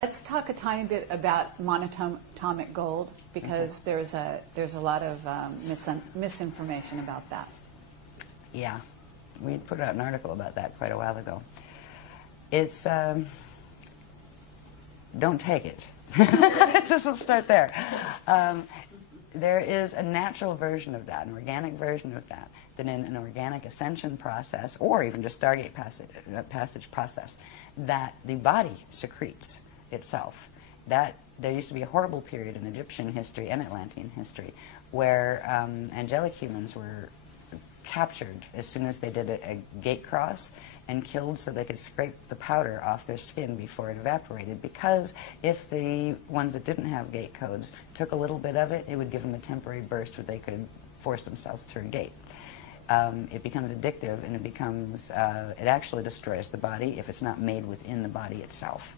Let's talk a tiny bit about monatomic gold, because there's a lot of misinformation about that. Yeah, we put out an article about that quite a while ago. It's don't take it. Just we'll start there. There is a natural version of that, an organic version of that, that in an organic ascension process, or even just Stargate passage process, that the body secretes itself. That there used to be a horrible period in Egyptian history and Atlantean history where angelic humans were captured as soon as they did a gate cross and killed so they could scrape the powder off their skin before it evaporated, because if the ones that didn't have gate codes took a little bit of it, it would give them a temporary burst where they could force themselves through a gate. It becomes addictive, and it actually destroys the body if it's not made within the body itself.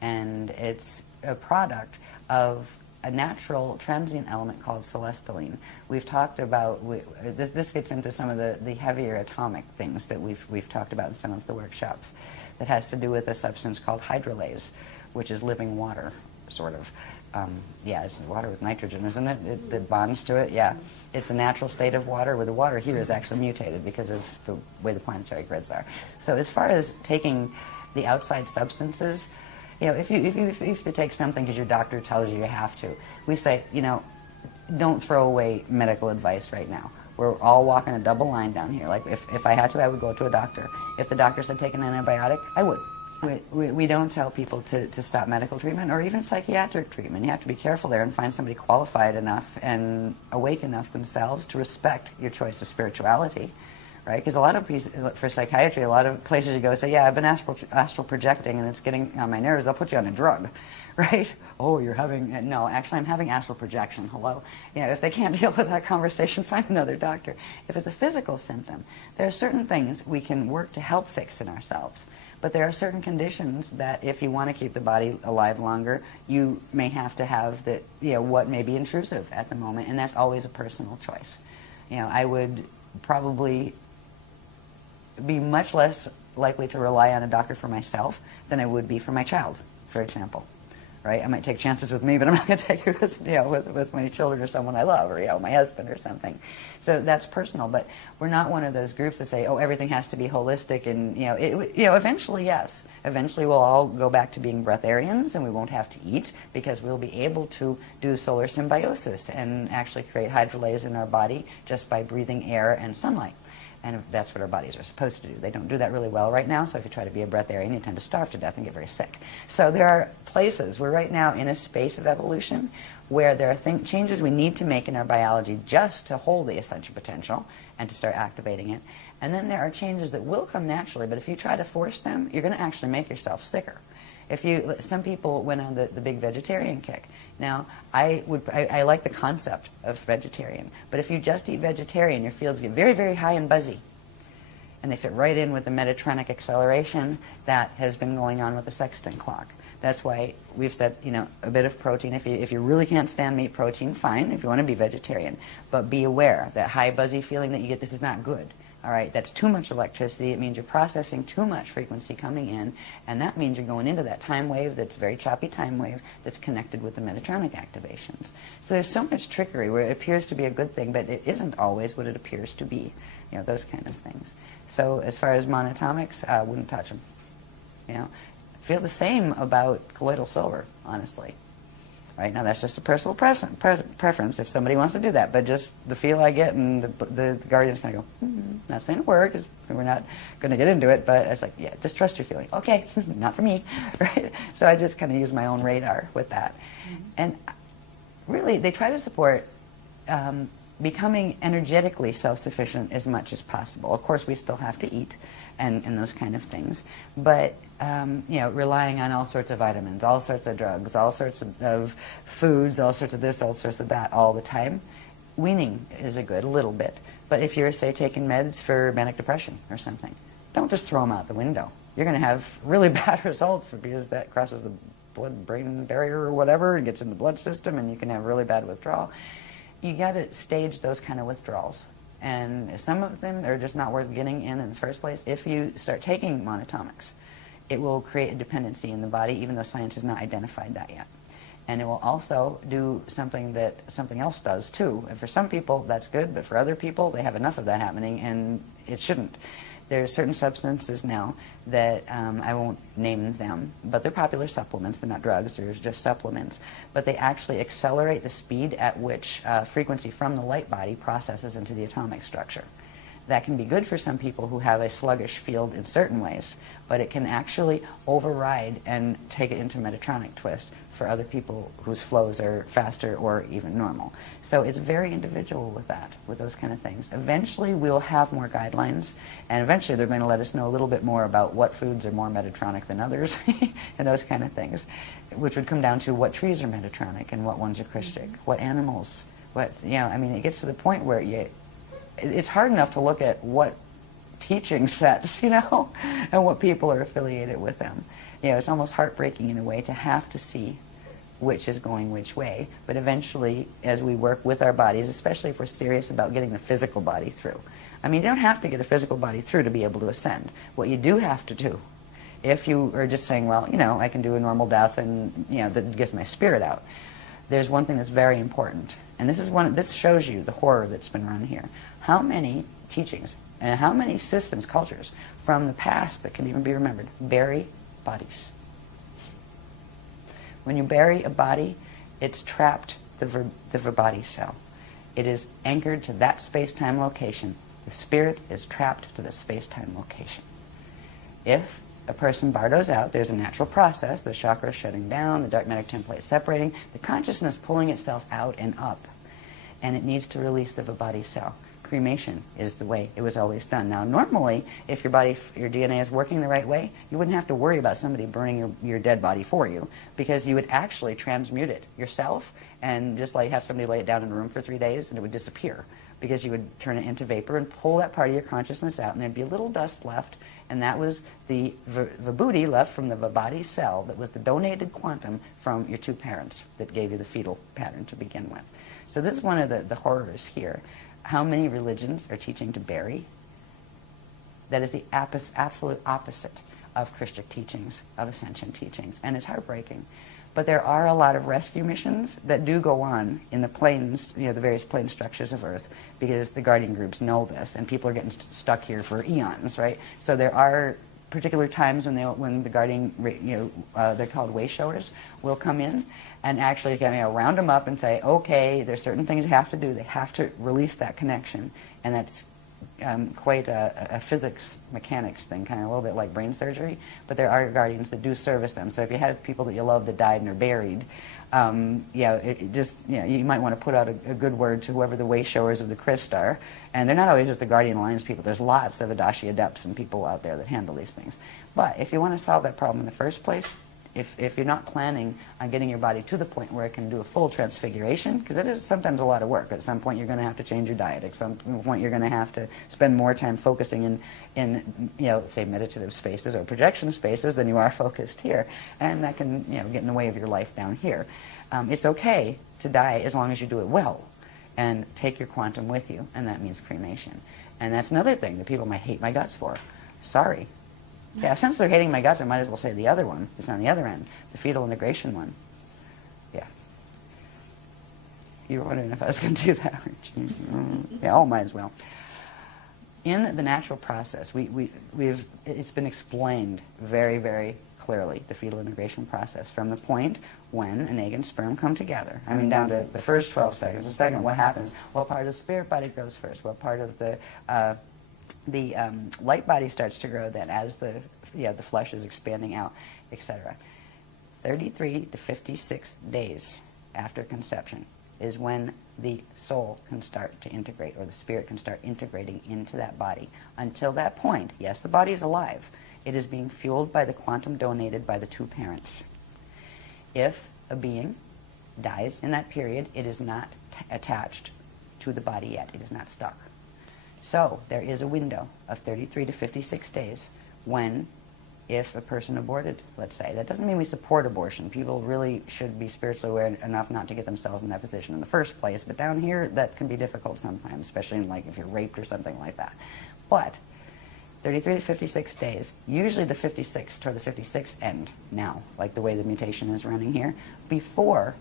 And it's a product of a natural transient element called celestaline. We've talked about, this gets into some of the heavier atomic things that we've talked about in some of the workshops, that has to do with a substance called hydrolase, which is living water, sort of. Yeah, it's water with nitrogen, isn't it? It bonds to it, yeah. It's a natural state of water, where the water here is actually mutated because of the way the planetary grids are. So as far as taking the outside substances, you know, if you have to take something because your doctor tells you have to, we say, you know, don't throw away medical advice right now. We're all walking a double line down here. Like, if I had to, I would go to a doctor. If the doctor said take an antibiotic, I would. We don't tell people to stop medical treatment or even psychiatric treatment. You have to be careful there and find somebody qualified enough and awake enough themselves to respect your choice of spirituality. Right? Because a lot of for psychiatry, a lot of places you go say, yeah, I've been astral projecting and it's getting on my nerves, I'll put you on a drug. Right? Oh, you're having, no, actually I'm having astral projection, hello. You know, if they can't deal with that conversation, find another doctor. If it's a physical symptom, there are certain things we can work to help fix in ourselves. But there are certain conditions that if you want to keep the body alive longer, you may have to have that, you know, what may be intrusive at the moment, and that's always a personal choice. You know, I would probably be much less likely to rely on a doctor for myself than I would be for my child, for example. Right? I might take chances with me, but I'm not going to take it with, you know, with my children or someone I love, or, you know, my husband or something. So that's personal, but we're not one of those groups that say, oh, everything has to be holistic, and, you know, eventually, yes. Eventually we'll all go back to being breatharians, and we won't have to eat, because we'll be able to do solar symbiosis and actually create hydrolase in our body just by breathing air and sunlight. And that's what our bodies are supposed to do. They don't do that really well right now, so if you try to be a breatharian, you tend to starve to death and get very sick. So there are places, we're right now in a space of evolution where there are changes we need to make in our biology just to hold the ascension potential and to start activating it. And then there are changes that will come naturally, but if you try to force them, you're going to actually make yourself sicker. Some people went on the big vegetarian kick. Now, I like the concept of vegetarian, but if you just eat vegetarian, your fields get very, very high and buzzy. And they fit right in with the metatronic acceleration that has been going on with the sextant clock. That's why we've said, you know, a bit of protein. If you really can't stand meat protein, fine, if you want to be vegetarian. But be aware that high buzzy feeling that you get, this is not good. All right, that's too much electricity. It means you're processing too much frequency coming in, and that means you're going into that time wave that's very choppy time wave that's connected with the metatronic activations. So there's so much trickery where it appears to be a good thing, but it isn't always what it appears to be. You know, those kind of things. So as far as monatomics, I wouldn't touch them. You know, feel the same about colloidal silver, honestly. Right now, that's just a personal preference if somebody wants to do that. But just the feel I get, and the guardians kind of go, not saying a word, because we're not going to get into it, but it's like, yeah, just trust your feeling. Okay, not for me, right? So I just kind of use my own radar with that. And really, they try to support becoming energetically self-sufficient as much as possible. Of course, we still have to eat and those kind of things, but you know, relying on all sorts of vitamins, all sorts of drugs, all sorts of foods, all sorts of this, all sorts of that all the time. Weaning is a little bit. But if you're, say, taking meds for manic depression or something, don't just throw them out the window. You're going to have really bad results because that crosses the blood-brain barrier or whatever and gets in the blood system, and you can have really bad withdrawal. You got to stage those kind of withdrawals. And some of them are just not worth getting in the first place if you start taking monatomics. it will create a dependency in the body, even though science has not identified that yet. And it will also do something that something else does too. And for some people, that's good, but for other people, they have enough of that happening, and it shouldn't. There are certain substances now that, I won't name them, but they're popular supplements. They're not drugs, they're just supplements. But they actually accelerate the speed at which frequency from the light body processes into the atomic structure. That can be good for some people who have a sluggish field in certain ways, but it can actually override and take it into Metatronic twist for other people whose flows are faster or even normal. So it's very individual with that, with those kind of things. Eventually we'll have more guidelines, and eventually they're going to let us know a little bit more about what foods are more Metatronic than others and those kind of things, which would come down to what trees are Metatronic and what ones are Christic, what animals, what, you know, I mean, it gets to the point where it's hard enough to look at what teaching sets, you know, and what people are affiliated with them. You know, it's almost heartbreaking in a way to have to see which is going which way. But eventually, as we work with our bodies, especially if we're serious about getting the physical body through. I mean, you don't have to get a physical body through to be able to ascend. What you do have to do, if you are just saying, well, you know, I can do a normal death and, you know, that gets my spirit out, there's one thing that's very important. And this shows you the horror that's been run here. How many teachings and how many systems, cultures from the past that can even be remembered bury bodies? When you bury a body, it's trapped the Verbati cell. It is anchored to that space-time location. The spirit is trapped to the space-time location. If a person bardos out, there's a natural process, the chakras shutting down, the dark matter template separating, the consciousness pulling itself out and up, and it needs to release the Verbati cell. Cremation is the way it was always done. Now, normally, if your DNA is working the right way, you wouldn't have to worry about somebody burning your dead body for you, because you would actually transmute it yourself and just like have somebody lay it down in a room for 3 days and it would disappear, because you would turn it into vapor and pull that part of your consciousness out, and there'd be a little dust left, and that was the vibhuti left from the Verbati cell that was the donated quantum from your two parents that gave you the fetal pattern to begin with. So this is one of the horrors here. How many religions are teaching to bury? That is the absolute opposite of Christian teachings, of ascension teachings, and it's heartbreaking. But there are a lot of rescue missions that do go on in the planes, you know, the various plane structures of Earth, because the guardian groups know this, and people are getting stuck here for eons, right? So there are particular times when the guardian, you know, they're called way showers, will come in and actually, you know, round them up and say, okay, there's certain things you have to do. They have to release that connection, and that's quite a physics mechanics thing, kind of a little bit like brain surgery. But there are guardians that do service them. So if you have people that you love that died and are buried, yeah, you might want to put out a good word to whoever the way showers of the Christ are. And they're not always just the Guardian Alliance people. There's lots of Adashi Adepts and people out there that handle these things. But if you want to solve that problem in the first place, if you're not planning on getting your body to the point where it can do a full transfiguration, because it is sometimes a lot of work. At some point you're going to have to change your diet. At some point you're going to have to spend more time focusing in you know, say meditative spaces or projection spaces than you are focused here. And that can, you know, get in the way of your life down here. It's okay to die as long as you do it well and take your quantum with you, and that means cremation. And that's another thing that people might hate my guts for. Sorry. Yeah, since they're hating my guts, I might as well say the other one. It's on the other end, the fetal integration one. Yeah. You were wondering if I was going to do that, weren't you? Yeah, oh, might as well. In the natural process, it's been explained very, very clearly, the fetal integration process, from the point when an egg and sperm come together. I mean, down to the first 12 seconds. The second, what happens? What part of the spirit body grows first? What part of the light body starts to grow then as the flesh is expanding out, etc. 33 to 56 days after conception is when the soul can start to integrate, or the spirit can start integrating into that body. Until that point, yes, the body is alive. It is being fueled by the quantum donated by the two parents. If a being dies in that period, it is not attached to the body yet. It is not stuck. So there is a window of 33 to 56 days when, if a person aborted, let's say, that doesn't mean we support abortion. People really should be spiritually aware enough not to get themselves in that position in the first place. But down here, that can be difficult sometimes, especially like if you're raped or something like that. But 33 to 56 days, usually the 56th toward the 56th end now, like the way the mutation is running here, before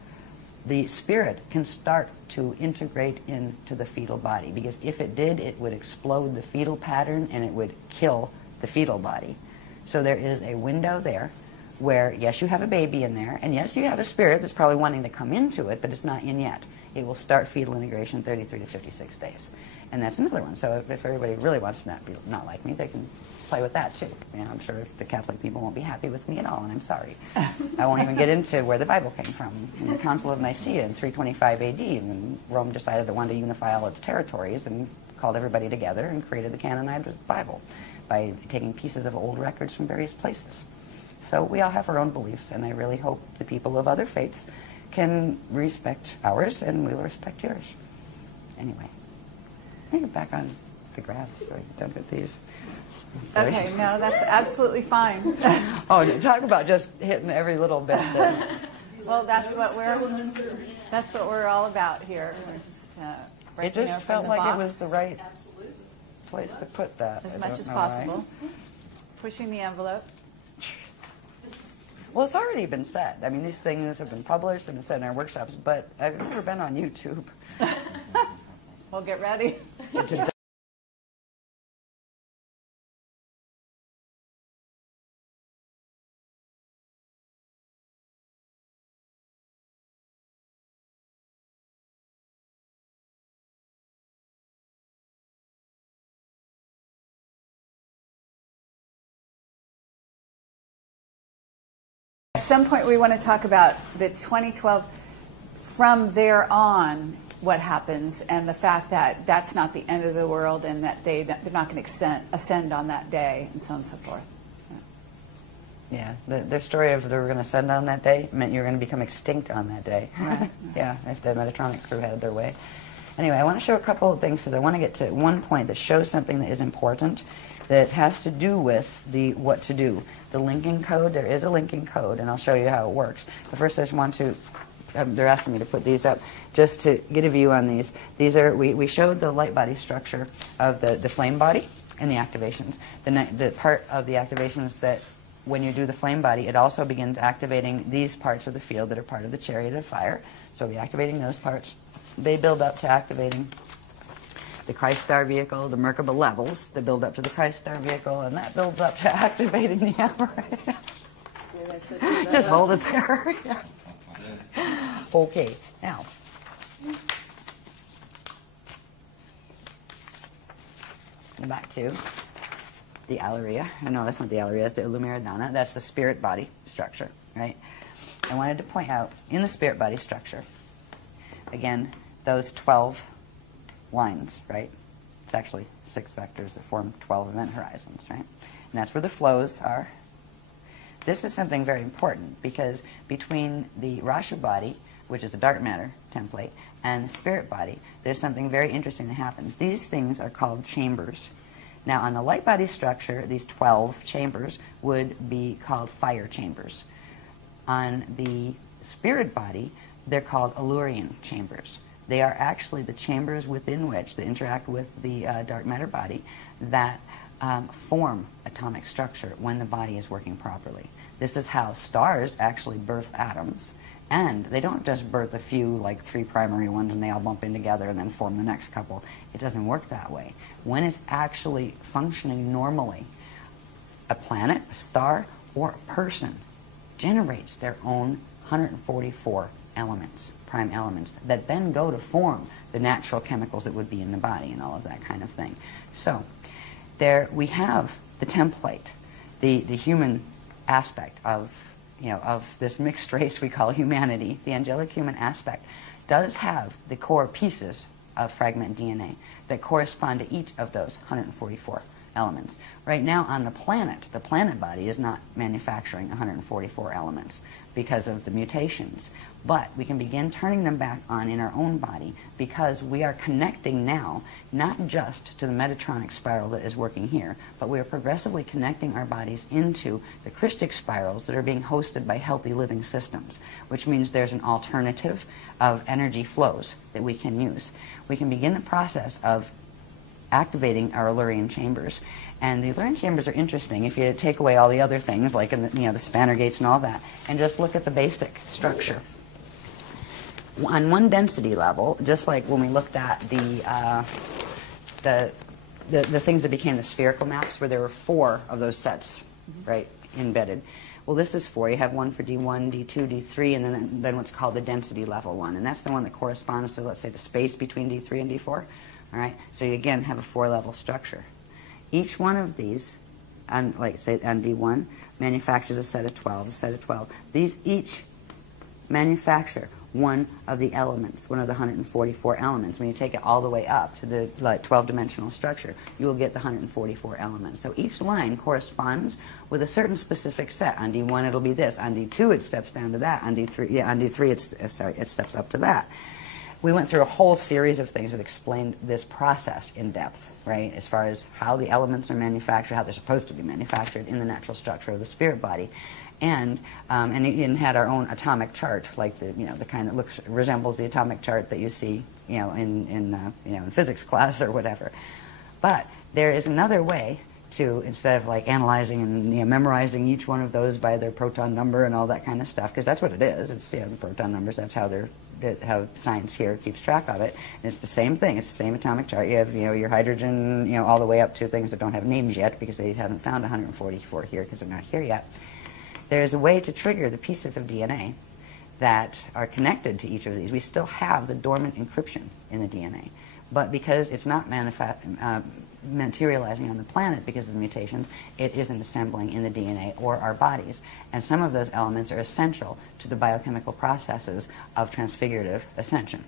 the spirit can start to integrate into the fetal body. Because if it did, it would explode the fetal pattern and it would kill the fetal body. So there is a window there where, yes, you have a baby in there, and yes, you have a spirit that's probably wanting to come into it, but it's not in yet. It will start fetal integration 33 to 56 days. And that's another one. So if everybody really wants to not like me, they can play with that too. You know, I'm sure the Catholic people won't be happy with me at all, and I'm sorry. I won't even get into where the Bible came from. In the Council of Nicaea in 325 AD, and when Rome decided it wanted to unify all its territories and called everybody together and created the canonized Bible by taking pieces of old records from various places. So we all have our own beliefs, and I really hope the people of other faiths can respect ours, and we will respect yours. Anyway, let me get back on the graphs so I can done with these. Okay, no, that's absolutely fine. Oh, talk about just hitting every little bit. Well, that's what we're all about here. We're just, it just felt like it was the right place to put that. As much as possible. Pushing the envelope. Well, it's already been said. I mean, these things have been published and been said in our workshops, but I've never been on YouTube. Well, get ready. At some point we want to talk about the 2012, from there on, what happens, and the fact that that's not the end of the world, and that they're not going to ascend on that day, and so on and so forth. Yeah, their story of they were going to ascend on that day meant you were going to become extinct on that day. Right. Yeah, if the Metatronic crew had their way. Anyway, I want to show a couple of things because I want to get to one point that shows something that is important that has to do with the what to do. The linking code, there is a linking code, and I'll show you how it works. But first I just want to, they're asking me to put these up, just to get a view on these. These are, we showed the light body structure of the flame body and the activations. The part of the activations that when you do the flame body, it also begins activating these parts of the field that are part of the chariot of fire. So we'll be activating those parts. They build up to activating the Christ star vehicle, the Merkaba levels, that build up to the Christ star vehicle, and that builds up to activating the Emerald. Just hold it there. Okay, now. Back to the Alleria. No, that's not the Alleria, that's the Illumiradana. That's the spirit body structure, right? I wanted to point out, in the spirit body structure, again, those 12 lines, right? It's actually 6 vectors that form 12 event horizons, right? And that's where the flows are. This is something very important because between the Rashu body, which is the dark matter template, and the spirit body, there's something very interesting that happens. These things are called chambers. Now, on the light body structure, these 12 chambers would be called fire chambers. On the spirit body, they're called Alluring Chambers. They are actually the chambers within which they interact with the dark matter body that form atomic structure when the body is working properly. This is how stars actually birth atoms, and they don't just birth a few, like 3 primary ones, and they all bump in together and then form the next couple. It doesn't work that way. When it's actually functioning normally, a planet, a star, or a person generates their own 144 elements, prime elements, that then go to form the natural chemicals that would be in the body and all of that kind of thing. So there we have the template, the human aspect of, of this mixed race we call humanity. The angelic human aspect does have the core pieces of fragment DNA that correspond to each of those 144 elements. Right now on the planet body is not manufacturing 144 elements because of the mutations. But we can begin turning them back on in our own body because we are connecting now not just to the Metatronic spiral that is working here, but we are progressively connecting our bodies into the Christic spirals that are being hosted by healthy living systems, which means there's an alternative of energy flows that we can use. We can begin the process of activating our Alluring Chambers. And the Alluring Chambers are interesting if you take away all the other things, like in the, the spanner gates and all that, and just look at the basic structure. On one density level, just like when we looked at the things that became the spherical maps, where there were 4 of those sets, right, embedded. Well, this is 4. You have one for D1, D2, D3, and then what's called the density level one. And that's the one that corresponds to, let's say, the space between D3 and D4. All right? So you, again, have a 4-level structure. Each one of these, like, say, on D1, manufactures a set of 12, a set of 12. These each manufacture one of the elements, one of the 144 elements. When you take it all the way up to the 12-dimensional structure, you will get the 144 elements. So each line corresponds with a certain specific set. On D1 it'll be this. On D2 it steps down to that. On D3, it steps up to that. We went through a whole series of things that explained this process in depth, right, as far as how the elements are manufactured, how they're supposed to be manufactured in the natural structure of the spirit body. And it had our own atomic chart, like the kind that resembles the atomic chart that you see in physics class or whatever. But there is another way to, instead of like analyzing and memorizing each one of those by their proton number and all that kind of stuff, because that's what it is. It's the proton numbers. That's how how science here keeps track of it. And it's the same thing. It's the same atomic chart. You have your hydrogen all the way up to things that don't have names yet because they haven't found 144 here because they're not here yet. There's a way to trigger the pieces of DNA that are connected to each of these. We still have the dormant encryption in the DNA, but because it's not materializing on the planet because of the mutations, it isn't assembling in the DNA or our bodies. And some of those elements are essential to the biochemical processes of transfigurative ascension.